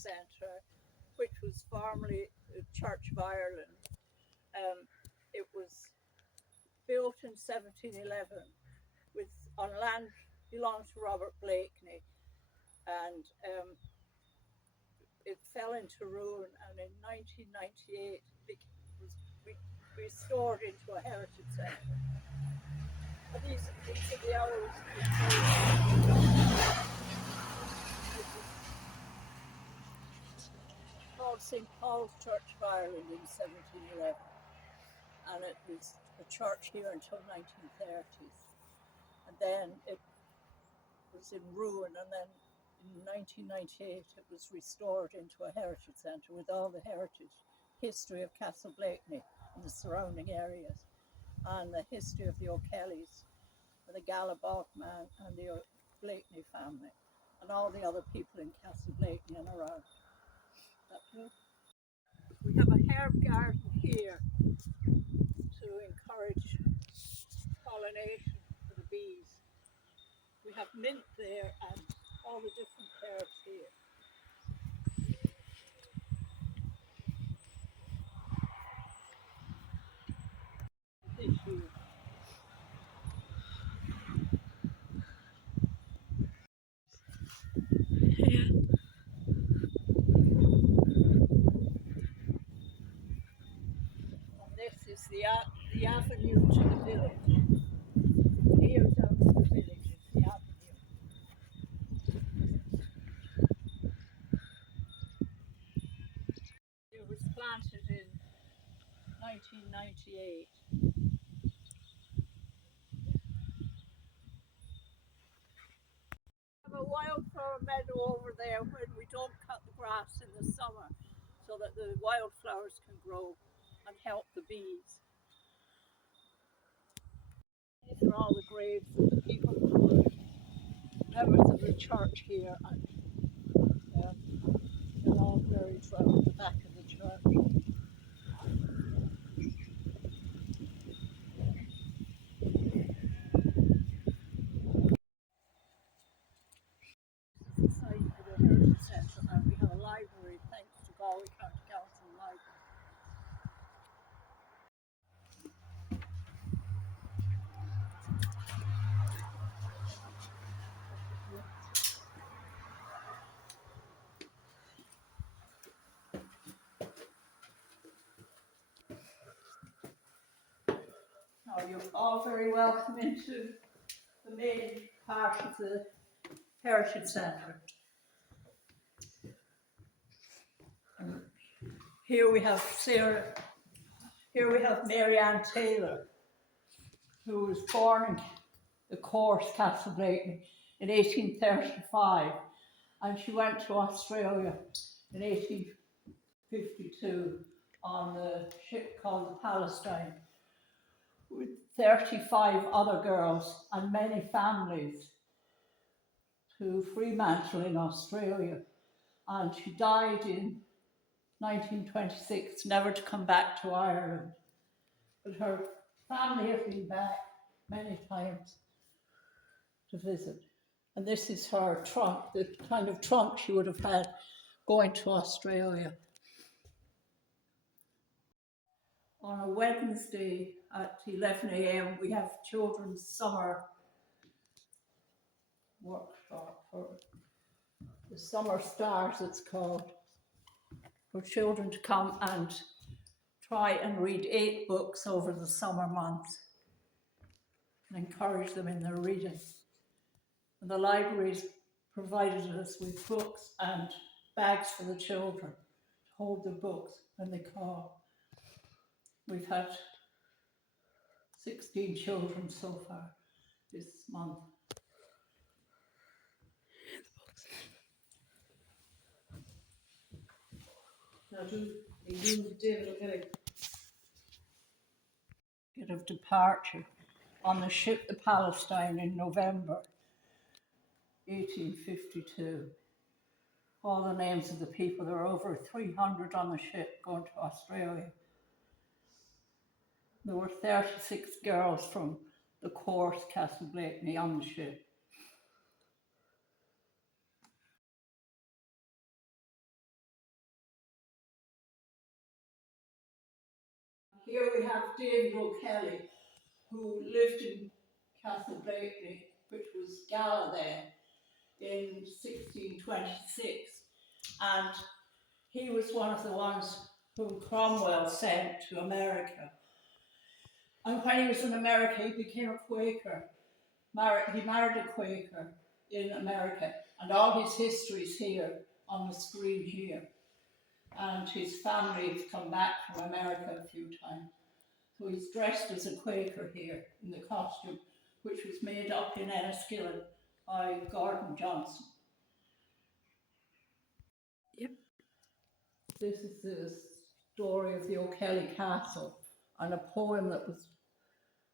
Centre, which was formerly the Church of Ireland. It was built in 1711 on land belonged to Robert Blakeney, and it fell into ruin, and in 1998 it was restored into a heritage centre. And these are the hours. Called St. Paul's Church of Ireland in 1711, and it was a church here until 1930s, and then it was in ruin, and then in 1998 it was restored into a heritage centre with all the heritage history of Castleblakeney and the surrounding areas, and the history of the O'Kellys, the Castleblakeney and the Blakeney family, and all the other people in Castleblakeney and around. We have a herb garden here to encourage pollination for the bees. We have mint there and all the different herbs here. Tissue. Is the avenue to the village. Here down to the village is the avenue. It was planted in 1998. We have a wildflower meadow over there when we don't cut the grass in the summer, so that the wildflowers can grow and help the bees. These are all the graves of the people who were members of the church here, and they're all buried around the back of the church. This is the site for the Heritage Centre, and we have a library thanks to Galway County Council Library. Now you're all very welcome into the main part of the Heritage Centre. And here we have Mary Ann Taylor, who was born in the course Castleblakeney in 1835, and she went to Australia in 1852 on the ship called the Palestine, with 35 other girls and many families, to Fremantle in Australia. And she died in 1926, never to come back to Ireland. But her family have been back many times to visit. And this is her trunk, the kind of trunk she would have had going to Australia. On a Wednesday at 11 a.m. we have children's summer workshop, or the Summer Stars it's called, for children to come and try and read 8 books over the summer months and encourage them in their reading. And the libraries provided us with books and bags for the children to hold the books when they call. We've had 16 children so far this month. Now David of departure on the ship the Palestine in November 1852. All the names of the people, there were over 300 on the ship going to Australia. There were 36 girls from the course Castleblakeney on the ship. here we have David O'Kelly, who lived in Castleblakeney, which was Gala then, in 1626. And he was one of the ones whom Cromwell sent to America. And when he was in America, he became a Quaker. He married a Quaker in America, and all his history is here on the screen here. And his family has come back from America a few times. So he's dressed as a Quaker here in the costume, which was made up in Enniskillen by Gordon Johnson. Yep. This is the story of the O'Kelly Castle, and a poem that was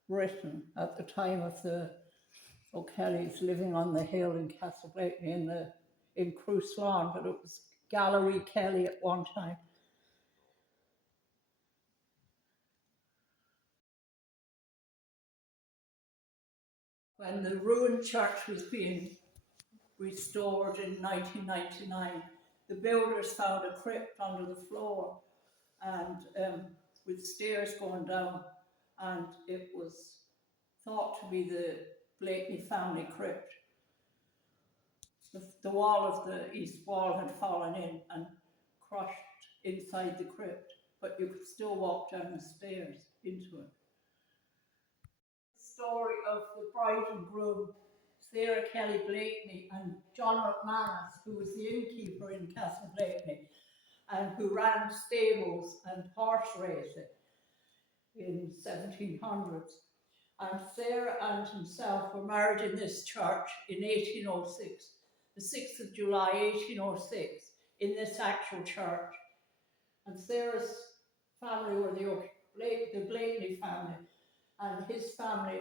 written at the time of the O'Kellys living on the hill in Castleblakeney in Cruislawn, but it was Gallery Kelly at one time. When the ruined church was being restored in 1999, the builders found a crypt under the floor and with stairs going down, and it was thought to be the Blakeney family crypt. The wall of the east wall had fallen in and crushed inside the crypt, but you could still walk down the stairs into it. The story of the bride and groom, Sarah Kelly Blakeney and John McManus, who was the innkeeper in Castleblakeney and who ran stables and horse racing in 1700s. And Sarah and himself were married in this church in 1806, the 6th of July 1806, in this actual church. And Sarah's family were the Blakeney family, and his family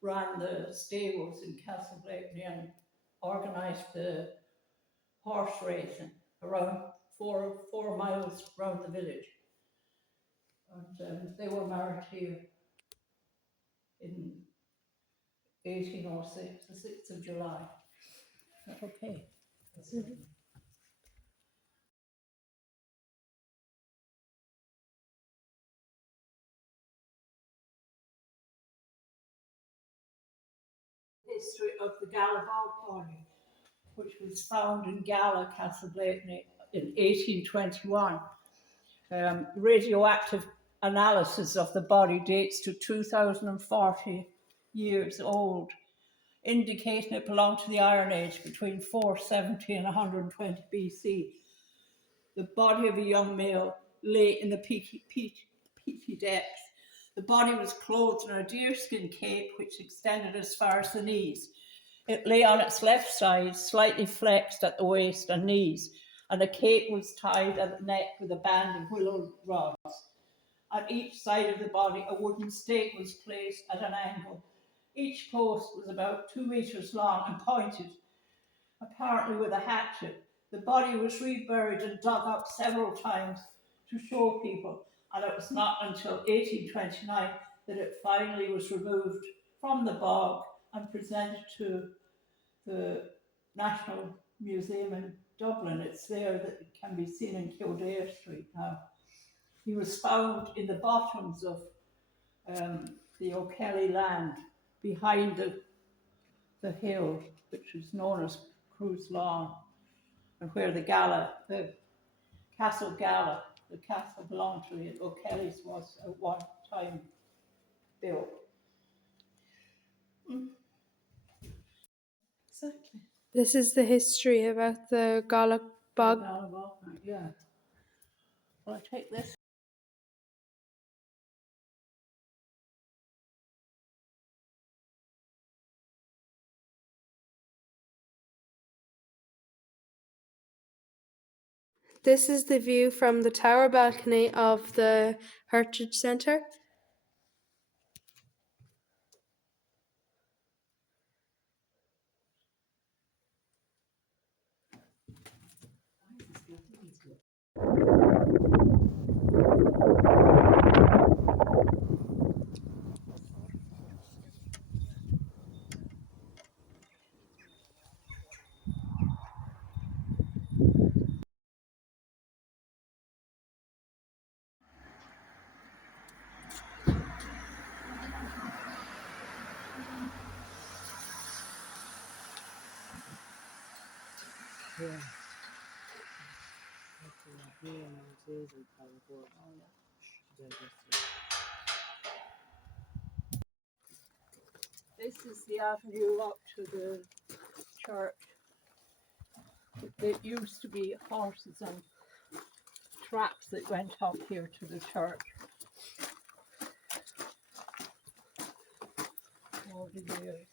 ran the stables in Castleblakeney and organised the horse racing around 4 miles around the village. And they were married here in 1806, the 6th of July. Is that okay? Mm-hmm. History of the Gala Bog Body, which was found in Gala, Castleblakeney in 1821. Radioactive analysis of the body dates to 2040 years old, indicating it belonged to the Iron Age between 470 and 120 BC. The body of a young male lay in the peaky depths. The body was clothed in a deerskin cape which extended as far as the knees. It lay on its left side, slightly flexed at the waist and knees, and the cape was tied at the neck with a band of willow rods. At each side of the body, a wooden stake was placed at an angle. Each post was about 2 meters long and pointed, apparently with a hatchet. The body was reburied and dug up several times to show people, and it was not until 1829 that it finally was removed from the bog and presented to the National Museum in Dublin. It's there that it can be seen in Kildare Street now. He was found in the bottoms of the O'Kelly land behind the hill, which is known as Cruislawn, and where the Castle Gala, the castle belonged to the O'Kellys, was at one time built. Exactly. This is the history about the Gala Bog. Yeah. Will I take this? This is the view from the tower balcony of the Hertage Centre. Yeah. Here and Moses and Power. Oh, yeah. This is the avenue up to the church. It used to be horses and tracks that went up here to the church. Over the years.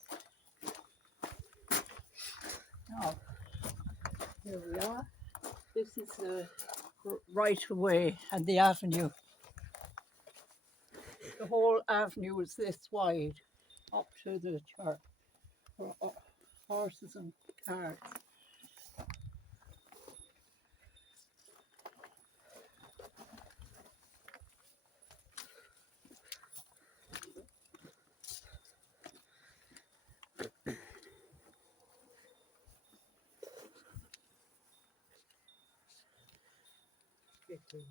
Now, here we are. This is the right of way and the avenue. The whole avenue is this wide up to the church for horses and carts. Good.